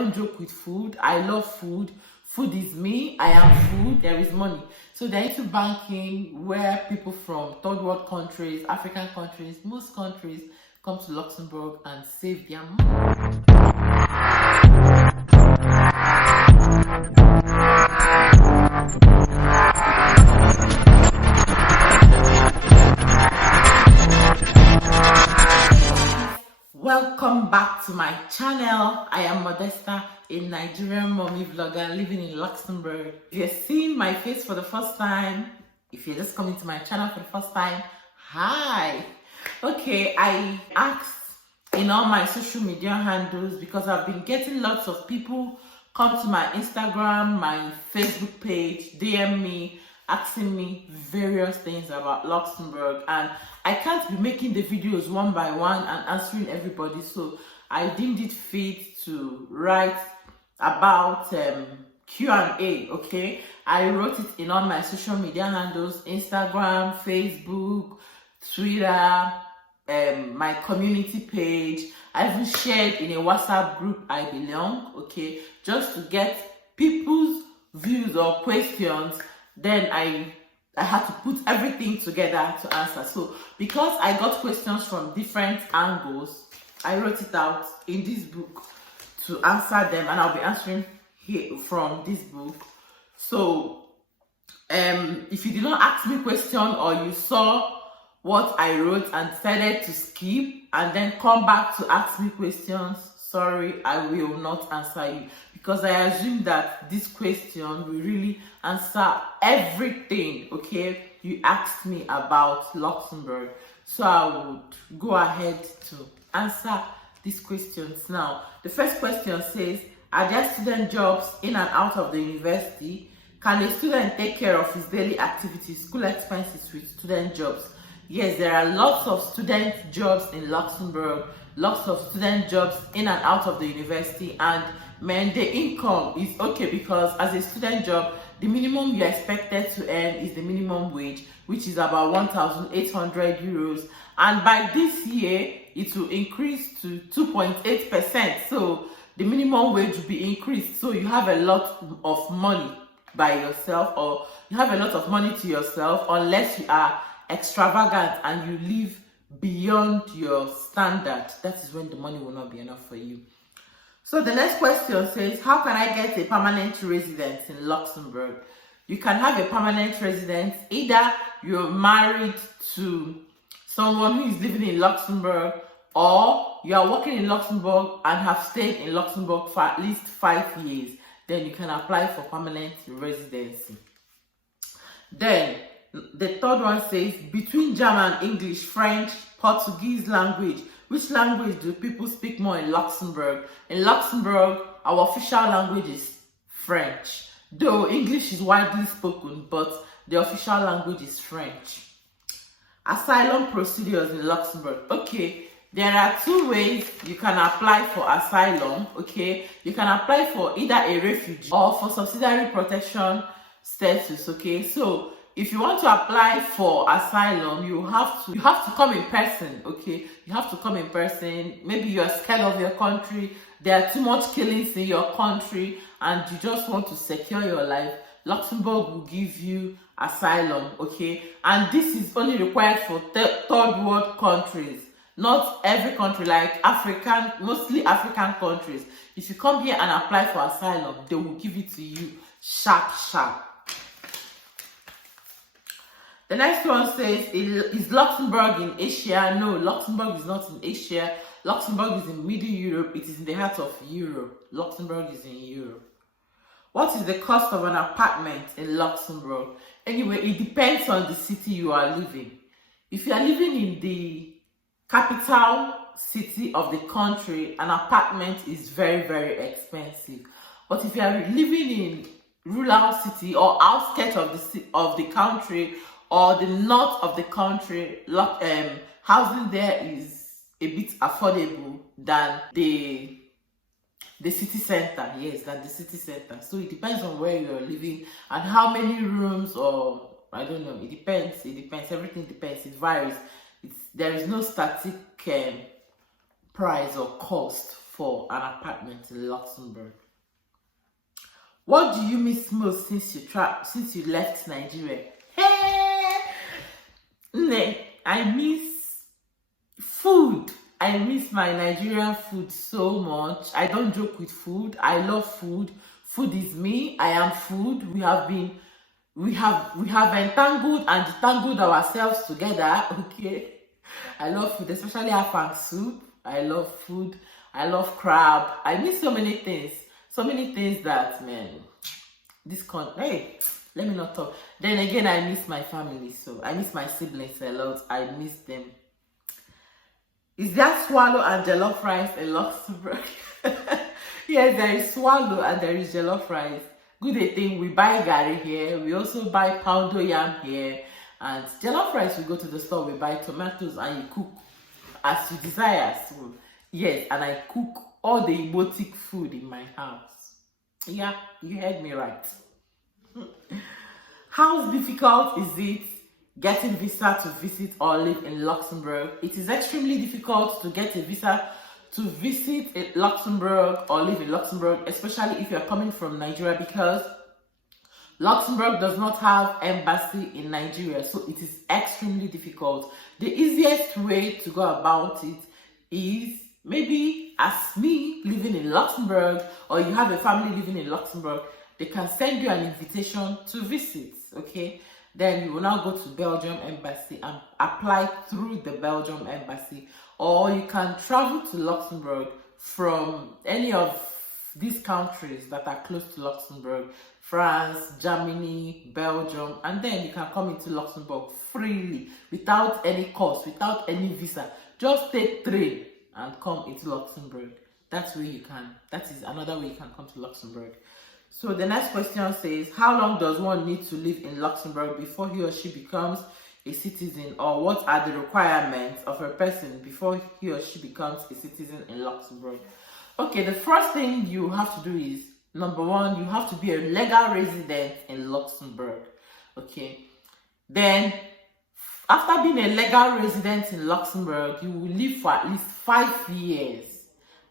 don't joke with food. I love food. Food is me. I am food. There is money. So they're into banking, where people from third world countries, African countries, most countries come to Luxembourg and save their money. Welcome back to my channel. I am Modesta, a Nigerian mommy vlogger living in Luxembourg. If you're seeing my face for the first time, if you're just coming to my channel for the first time, hi. Okay, I asked in all my social media handles because I've been getting lots of people come to my Instagram, my Facebook page, DM me, asking me various things about Luxembourg, and I can't be making the videos one by one and answering everybody, so I deemed it fit to write about Q&A. okay, I wrote it in all my social media handles: Instagram, Facebook, Twitter, my community page. I even shared in a WhatsApp group I belong, okay, just to get people's views or questions. Then I had to put everything together to answer. So because I got questions from different angles, I wrote it out in this book to answer them, and I'll be answering here from this book. So if you did not ask me question, or you saw what I wrote and decided to skip and then come back to ask me questions, sorry, I will not answer you, because I assume that this question will really answer everything, okay, you asked me about Luxembourg. So I would go ahead to answer these questions now. The first question says, are there student jobs in and out of the university? Can a student take care of his daily activities, school expenses with student jobs? Yes, there are lots of student jobs in Luxembourg, lots of student jobs in and out of the university, and man, the income is okay, because as a student job, the minimum you're expected to earn is the minimum wage, which is about 1,800 euros. And by this year, it will increase to 2.8%. So the minimum wage will be increased. So you have a lot of money by yourself, or you have a lot of money to yourself, unless you are extravagant and you live beyond your standard. That is when the money will not be enough for you. So the next question says, how can I get a permanent residence in Luxembourg? You can have a permanent residence either you're married to someone who is living in Luxembourg, or you are working in Luxembourg and have stayed in Luxembourg for at least 5 years. Then you can apply for permanent residency. Then the third one says, between German, English, French, Portuguese language, which language do people speak more in Luxembourg? In Luxembourg, our official language is French, though English is widely spoken, but the official language is French. Asylum procedures in Luxembourg. Okay, there are two ways you can apply for asylum, okay? You can apply for either a refugee or for subsidiary protection status, okay? So if you want to apply for asylum, you have to come in person, okay? You have to come in person. Maybe you are scared of your country, there are too much killings in your country, and you just want to secure your life. Luxembourg will give you asylum, okay? And this is only required for third world countries, not every country, like mostly African countries. If you come here and apply for asylum, they will give it to you sharp. The next one says, is Luxembourg in Asia? No, Luxembourg is not in Asia. Luxembourg is in Middle Europe. It is in the heart of Europe. Luxembourg is in Europe. What is the cost of an apartment in Luxembourg? Anyway, it depends on the city you are living. If you are living in the capital city of the country, an apartment is very, very expensive. But if you are living in rural city or outskirts of the country, or the north of the country, housing there is a bit affordable than the city center. Yes, than the city center. So it depends on where you're living and how many rooms, or I don't know. It depends. Everything depends. It varies. There is no static price or cost for an apartment in Luxembourg. What do you miss most since you left Nigeria? Hey, I miss food. I miss my Nigerian food so much. I don't joke with food. I love food. Food is me. I am food. We have entangled and detangled ourselves together. Okay. I love food, especially afang soup. I love food. I love crab. I miss so many things. So many things that, man, hey, let me not talk. Then again, I miss my family. So I miss my siblings a lot. I miss them. Is there swallow and jollof rice in Luxembourg? Yes, there is swallow and there is jollof rice. Good thing, we buy gari here. We also buy poundo yam here. And jollof rice, we go to the store, we buy tomatoes and you cook as you desire. So, yes, and I cook all the emotic food in my house. Yeah, you heard me right. How difficult is it getting visa to visit or live in Luxembourg? It is extremely difficult to get a visa to visit Luxembourg or live in Luxembourg, especially if you're coming from Nigeria, because Luxembourg does not have embassy in Nigeria, so it is extremely difficult. The easiest way to go about it is maybe as me living in Luxembourg, or you have a family living in Luxembourg, they can send you an invitation to visit, okay? Then you will now go to Belgium embassy and apply through the Belgium embassy, or you can travel to Luxembourg from any of these countries that are close to Luxembourg, France, Germany, Belgium, and then you can come into Luxembourg freely without any cost, without any visa. Just take train and come into Luxembourg. That's where you can. That is another way you can come to Luxembourg. So the next question says, how long does one need to live in Luxembourg before he or she becomes a citizen, or what are the requirements of a person before he or she becomes a citizen in Luxembourg? Okay, the first thing you have to do is, number one, you have to be a legal resident in Luxembourg. Okay, then after being a legal resident in Luxembourg, you will live for at least 5 years.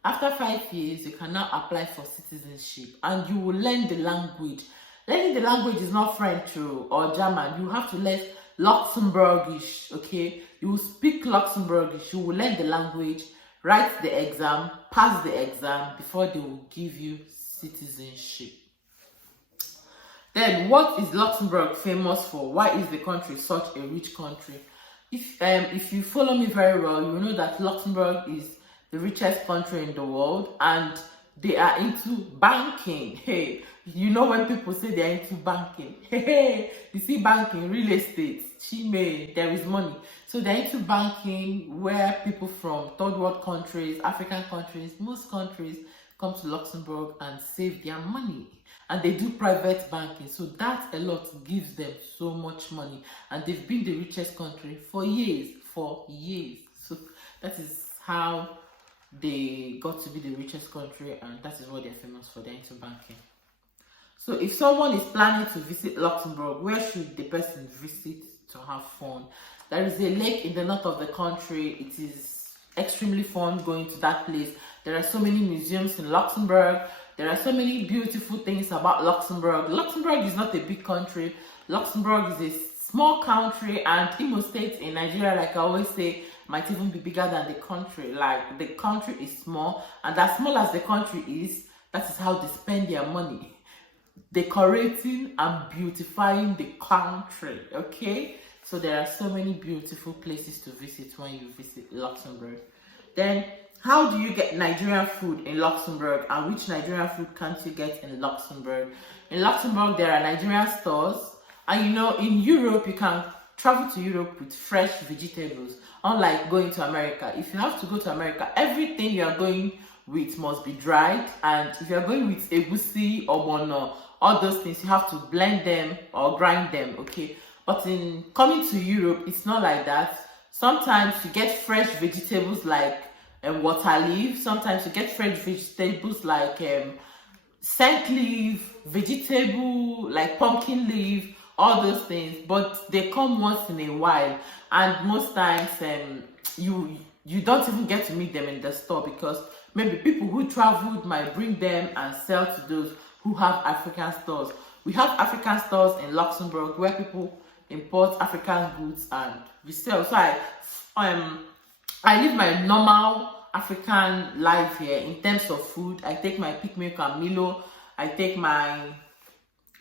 After 5 years, you can now apply for citizenship and you will learn the language. Learning the language is not French or German. You have to learn Luxembourgish, okay? You will speak Luxembourgish. You will learn the language, write the exam, pass the exam before they will give you citizenship. Then, what is Luxembourg famous for? Why is the country such a rich country? If you follow me very well, you will know that Luxembourg is the richest country in the world, and they are into banking. Hey, you know when people say they are into banking, hey, you see banking, real estate, chime, there is money. So they're into banking, where people from third world countries, African countries, most countries come to Luxembourg and save their money. And they do private banking, so that a lot gives them so much money, and they've been the richest country for years. So that is how they got to be the richest country, and that is what they're famous for. They're into banking. So if someone is planning to visit Luxembourg, where should the person visit to have fun? There is a lake in the north of the country. It is extremely fun going to that place. There are so many museums in Luxembourg. There are so many beautiful things about Luxembourg. Luxembourg is not a big country. Luxembourg is a small country, and Imo State in Nigeria, like I always say, might even be bigger than the country. Like, the country is small, and as small as the country is, that is how they spend their money. Decorating and beautifying the country, okay? So there are so many beautiful places to visit when you visit Luxembourg. Then, how do you get Nigerian food in Luxembourg, and which Nigerian food can't you get in Luxembourg? In Luxembourg, there are Nigerian stores, and you know, in Europe, you can travel to Europe with fresh vegetables, unlike going to America. If you have to go to America, everything you are going with must be dried, and if you are going with egusi or mono, all those things, you have to blend them or grind them, okay? But in coming to Europe, it's not like that. Sometimes you get fresh vegetables like water leaf. Sometimes you get fresh vegetables like scent leaf, vegetable like pumpkin leaf, all those things. But they come once in a while, and most times you don't even get to meet them in the store, because maybe people who traveled might bring them and sell to those who have African stores. We have African stores in Luxembourg where people import African goods and we sell. So I live my normal African life here in terms of food. I take my pick milk and Milo. I take my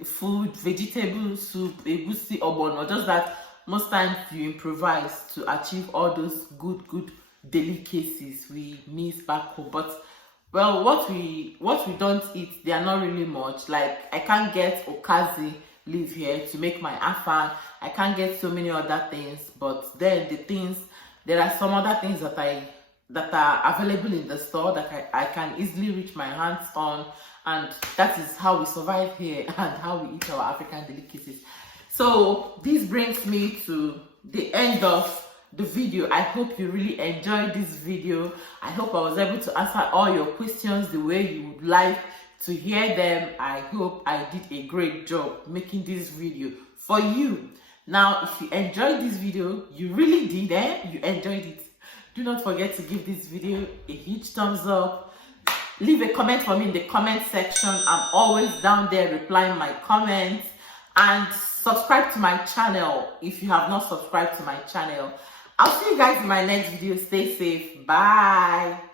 food, vegetable soup, egusi, ogbono. Just that most times you improvise to achieve all those good delicacies we miss back home. But well, what we don't eat, they are not really much. Like I can't get okazi leaf here to make my afang. I can't get so many other things. But then there are some other things that are available in the store that I can easily reach my hands on, and that is how we survive here and how we eat our African delicacies. So this brings me to the end of the video. I hope you really enjoyed this video. I hope I was able to answer all your questions the way you would like to hear them. I hope I did a great job making this video for you. Now, if you enjoyed this video, you really did, you enjoyed it, do not forget to give this video a huge thumbs up. Leave a comment for me in the comment section. I'm always down there replying my comments. And subscribe to my channel if you have not subscribed to my channel. I'll see you guys in my next video. Stay safe. Bye.